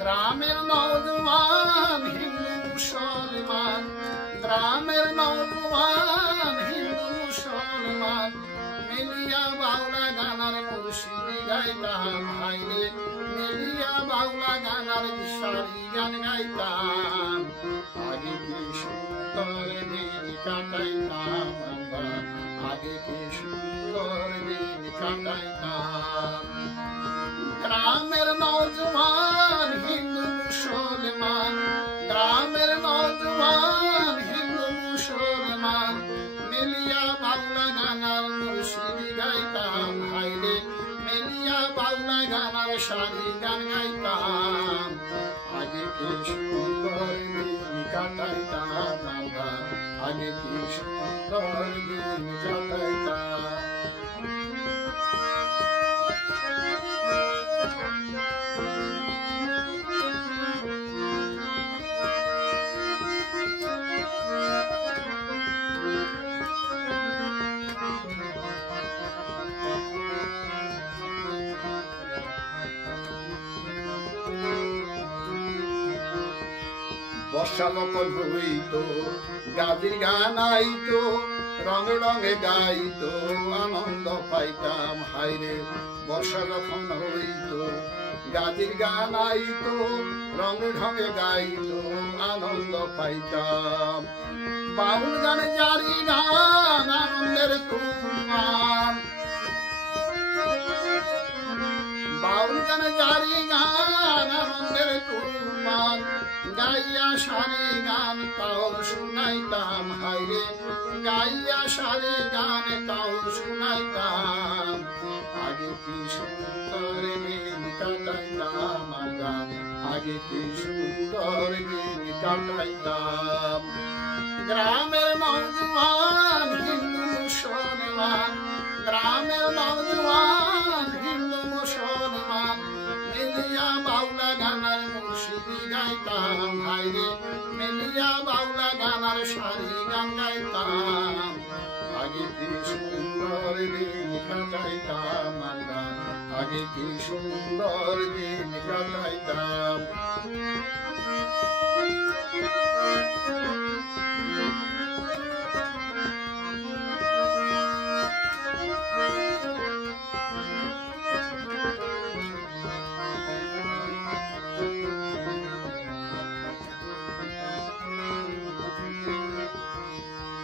গ্রামের নওজওয়ান হিন্দু মুসলমান, গ্রামের নওজওয়ান হিন্দু মুসলমান মিলিয়া বাউলা গানার মুর্শিদি গাইতাম। হাইরে মিলিয়া বাউলা গানার সারি গান গাইতাম। আগে কি সুন্দর দিন কাটাইতাম আমরা, আগে কি সুন্দর দিন কাটাইতাম। গ্রামের নওজওয়ান হিন্দু মুসলমান, গ্রামের নওজওয়ান হিন্দু মুসলমান মিলিয়া বাউলা গানার মুর্শিদি গাইতাম। হাইরে মিলিয়া বাউলা গানার সারি গান গাইতাম। আগে কি সুন্দর দিন কাটাইতাম আমরা, আগে কি সুন্দর দিন কাটাইতাম। বর্ষা যখন হইতো গাজির গান আইতো, রঙে রঙে গাইতো আনন্দ পাইতাম। হাইরে বর্ষা যখন হইতো গাজির গান আইতো, রঙে ঢঙে গাইতো আনন্দ পাইতাম। বাউল গানে জারি গান আনন্দের তুফান, বাউল গানে জারি গান আনন্দের তুফান গাইয়া সারে গান তাও শুনাইতাম। হাইরে গাইয়া সারে গান তাও শুনাইতাম। আগে কি সুন্দর দিন কাটাইতাম আমরা, আগে কি সুন্দর দিন কাটাইতাম। গ্রামের নওজওয়ান হিন্দু মুসলমান, গ্রামের নওজওয়ান হিন্দু মুসলমান মিলিয়া বাউলা গানার মুর্শিদি গাইতাম। হাইরে মিলিয়া বাউলা গানার সারি গান গাইতাম। আগে কি সুন্দর দিন কাটাইতাম আমরা, আগে কি সুন্দর দিন কাটাইতাম।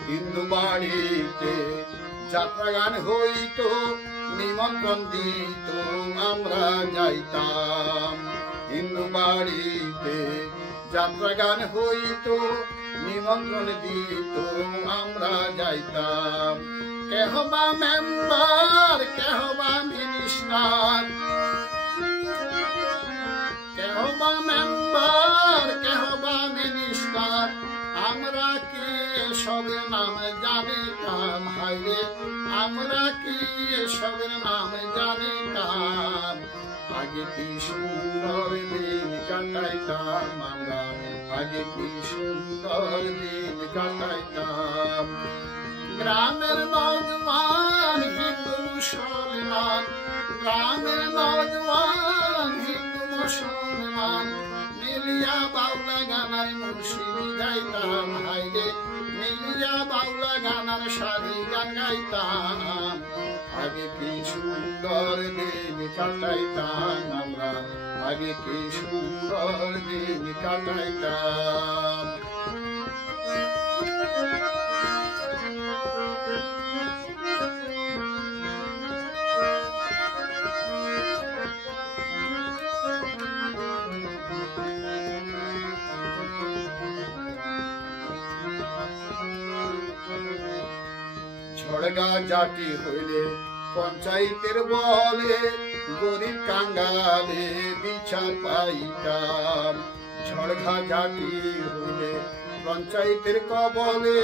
হিন্দু বাড়িতে যাত্রা গান হইতো, নিমন্ত্রণ দিত আমরা যাইতাম। হিন্দু বাড়িতে যাত্রা গান হইতো, নিমন্ত্রণ দিত আমরা যাইতাম। কেহ বা মেম্বার, কেহ বা মিনিস্টার, কেহ বা মেম্বার, কেহ বা মিনিস্টার আমরা কি সবের নাম জানিতাম। হাইরে আমরা কি সবের নাম জানিতাম। আগে কি সুন্দর দিন কাটাইতাম আমরা, আগে কি সুন্দর দিন কাটাইতাম। গ্রামের নওজওয়ান হিন্দু মুসলমান, গ্রামের নওজওয়ান হিন্দু মুসলমান মিলিয়া বাউলা গানার মুর্শিদি গাইতাম। হাইরে মিলিয়া বাউলা গানার সারি গান গাইতাম। আগে কি সুন্দর দিন কাটাইতাম আমরা, আগে কি সুন্দর দিন কাটাইতাম। ঝড়গা জাতি হইলে পঞ্চায়েতের বলে গরিব কাঙ্গালে বিচার পাইতাম। ঝড়গা জাতি হইলে পঞ্চায়েতের কবলে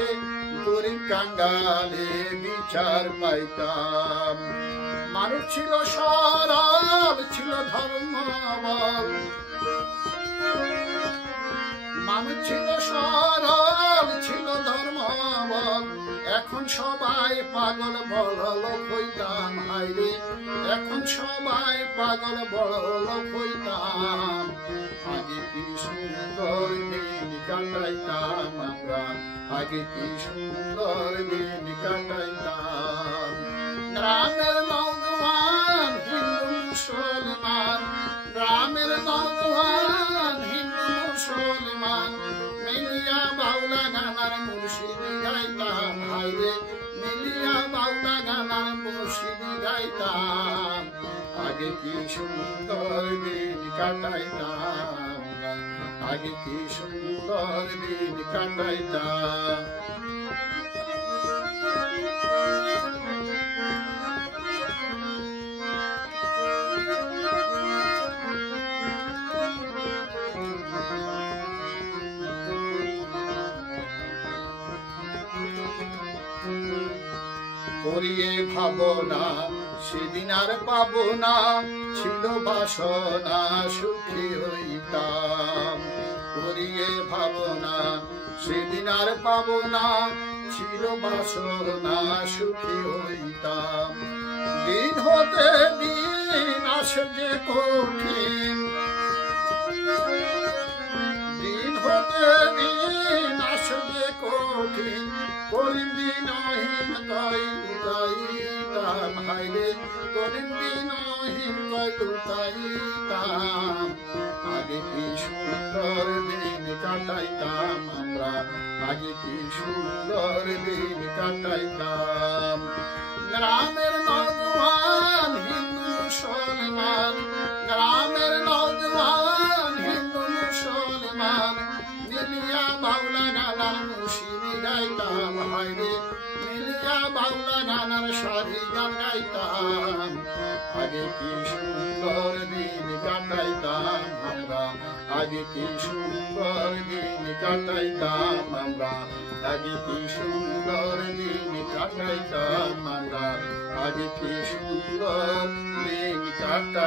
গরিব কাঙ্গালে বিচার পাইতাম। মানুষ ছিল সরল, ছিল ধর্মবল, মানুষ ছিল সরল, ছিল ধর্মবল। এখন সবাই পাগল বড় লোক হইতাম। হাইরে এখন সবাই পাগল বড় লোক হইতাম। আগে কি সুন্দর দিন কাটাইতাম। গ্রামের নওজোয়ান হিন্দু মুসলমান, গ্রামের নওজোয়ান হিন্দু মুসলমান মিলিয়া বাউলা গানার মুর্শিদি গাইতাম। হাইরে মিলিয়া বাউলা গানার মুর্শিদি গাইতাম। আগে কি সুন্দর দিন কাটাইতাম, আগে কি সুন্দর দিন কাটাইতাম। করিয়ে ভাবনা সেদিন আর পাবো না, ছিল বাসনা সুখী হইতাম। করিয়ে ভাবনা সেদিন আর পাবো না, ছিল বাসনা সুখী হইতাম। দিন হতে দিন আসে যে কঠিন, দিন হতে দিন আসে যে কঠিন করিম দিনহীন কই লুটাইতাম। হাইরে করিম দিনহীন কই লুটাইতাম। আগে কি সুন্দর দিন কাটাইতাম আমরা, আগে কি সুন্দর দিন কাটাইতাম। গ্রামের নওজোয়ান হিন্দু মুসলমান, গ্রামের নওজোয়ান হিন্দু মুসলমান মিলিয়া বাউলা গানার মুর্শিদি গাইতাম। হাইরে মিলিয়া বাউলা গানার সারি গান গাইতাম। আগে কি সুন্দর দিন কাটাইতাম আমরা, আগে কি সুন্দর দিন কাটাইতাম আমরা, আগে কি সুন্দর দিন কাটাইতাম আমরা, আগে কি সুন্দর দিন কাটাই।